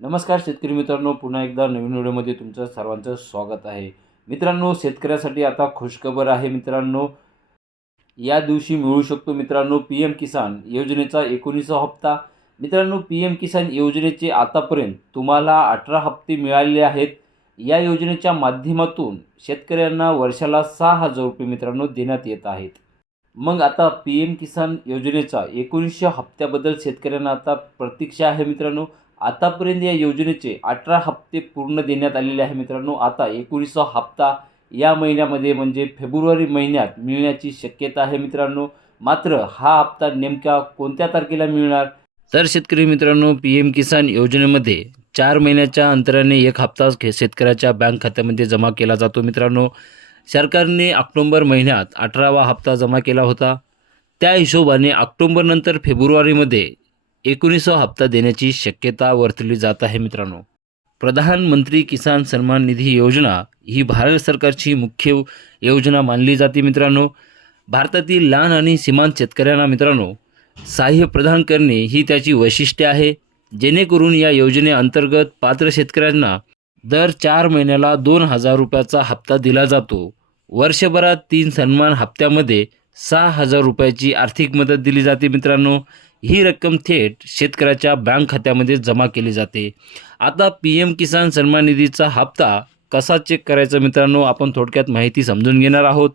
नमस्कार शेतकरी मित्रांनो पुन्हा एकदा नवीन व्हिडिओमध्ये तुमचं सर्वांचं स्वागत आहे. मित्रांनो शेतकऱ्यासाठी आता खुशखबर आहे मित्रांनो. या दिवशी मिळू शकतो मित्रांनो पी एम किसान योजनेचा एकोणीसा हप्ता. मित्रांनो पी एम किसान योजनेचे आतापर्यंत तुम्हाला अठरा हप्ते मिळालेले आहेत. या योजनेच्या माध्यमातून शेतकऱ्यांना वर्षाला सहा हजार रुपये मित्रांनो देण्यात येत आहेत. मग आता पी एम किसान योजनेचा एकोणीसशे हप्त्याबद्दल शेतकऱ्यांना आता प्रतीक्षा आहे मित्रांनो. आतापर्यंत या योजनेचे अठरा हप्ते पूर्ण देण्यात आलेले आहे मित्रांनो. आता एकोणीसा हप्ता या महिन्यामध्ये म्हणजे फेब्रुवारी महिन्यात मिळण्याची शक्यता आहे मित्रांनो. मात्र हा हप्ता नेमका कोणत्या तारखेला मिळणार? तर शेतकरी मित्रांनो पी एम किसान योजनेमध्ये चार महिन्याच्या अंतराने एक हप्ता शेतकऱ्याच्या बँक खात्यामध्ये जमा केला जातो मित्रांनो. सरकारने ऑक्टोंबर महिन्यात अठरावा हप्ता जमा केला होता. त्या हिशोबाने ऑक्टोंबरनंतर फेब्रुवारीमध्ये एकोणीसवा हप्ता देण्याची शक्यता वर्तवली जात आहे मित्रांनो. प्रधानमंत्री किसान सन्मान निधी योजना ही भारत सरकारची मुख्य योजना मानली जाते मित्रांनो. भारतातील लहान आणि सीमांत शेतकऱ्यांना मित्रांनो सहाय्य प्रदान करणे ही त्याची वैशिष्ट्ये आहे. जेणेकरून या योजनेअंतर्गत पात्र शेतकऱ्यांना दर चार महिन्याला दोन हजार रुपयाचा हप्ता दिला जातो. वर्षभरात तीन सन्मान हप्त्यामध्ये सहा हजार रुपयाची आर्थिक मदत दिली जाते मित्रांनो. ही रक्कम थेट शेतकऱ्याच्या बँक खात्यामध्ये जमा केली जाते. आता पी एम किसान सन्मान निधीचा हप्ता कसा चेक करायचा मित्रांनो आपण थोडक्यात माहिती समजून घेणार आहोत.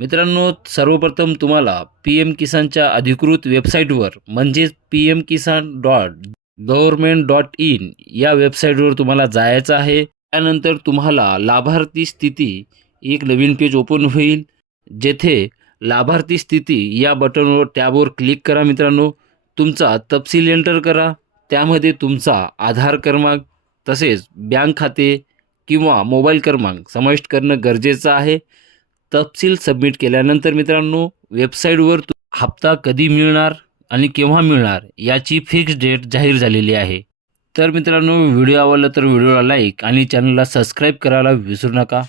मित्रांनो सर्वप्रथम तुम्हाला पी एम किसानच्या अधिकृत वेबसाईटवर म्हणजेच P M Kisan dot government dot in या वेबसाईटवर तुम्हाला जायचं आहे. त्यानंतर तुम्हाला लाभार्थी स्थिती एक नवीन पेज ओपन होईल जेथे लाभार्थी स्थिती या बटनवर टॅबवर क्लिक करा मित्रांनो. तुमचा तपशील एंटर करा. त्यामध्ये तुमचा आधार क्रमांक तसेच बँक खाते किंवा मोबाईल क्रमांक समाविष्ट करणं गरजेचं आहे. तपशील सबमिट केल्यानंतर मित्रांनो वेबसाईटवर तु- हप्ता कधी मिळणार आणि केव्हा मिळणार याची फिक्स डेट जाहीर झालेली आहे. तर मित्रांनो व्हिडिओ आवडला तर व्हिडिओला लाईक आणि चॅनलला सबस्क्राईब करायला विसरू नका.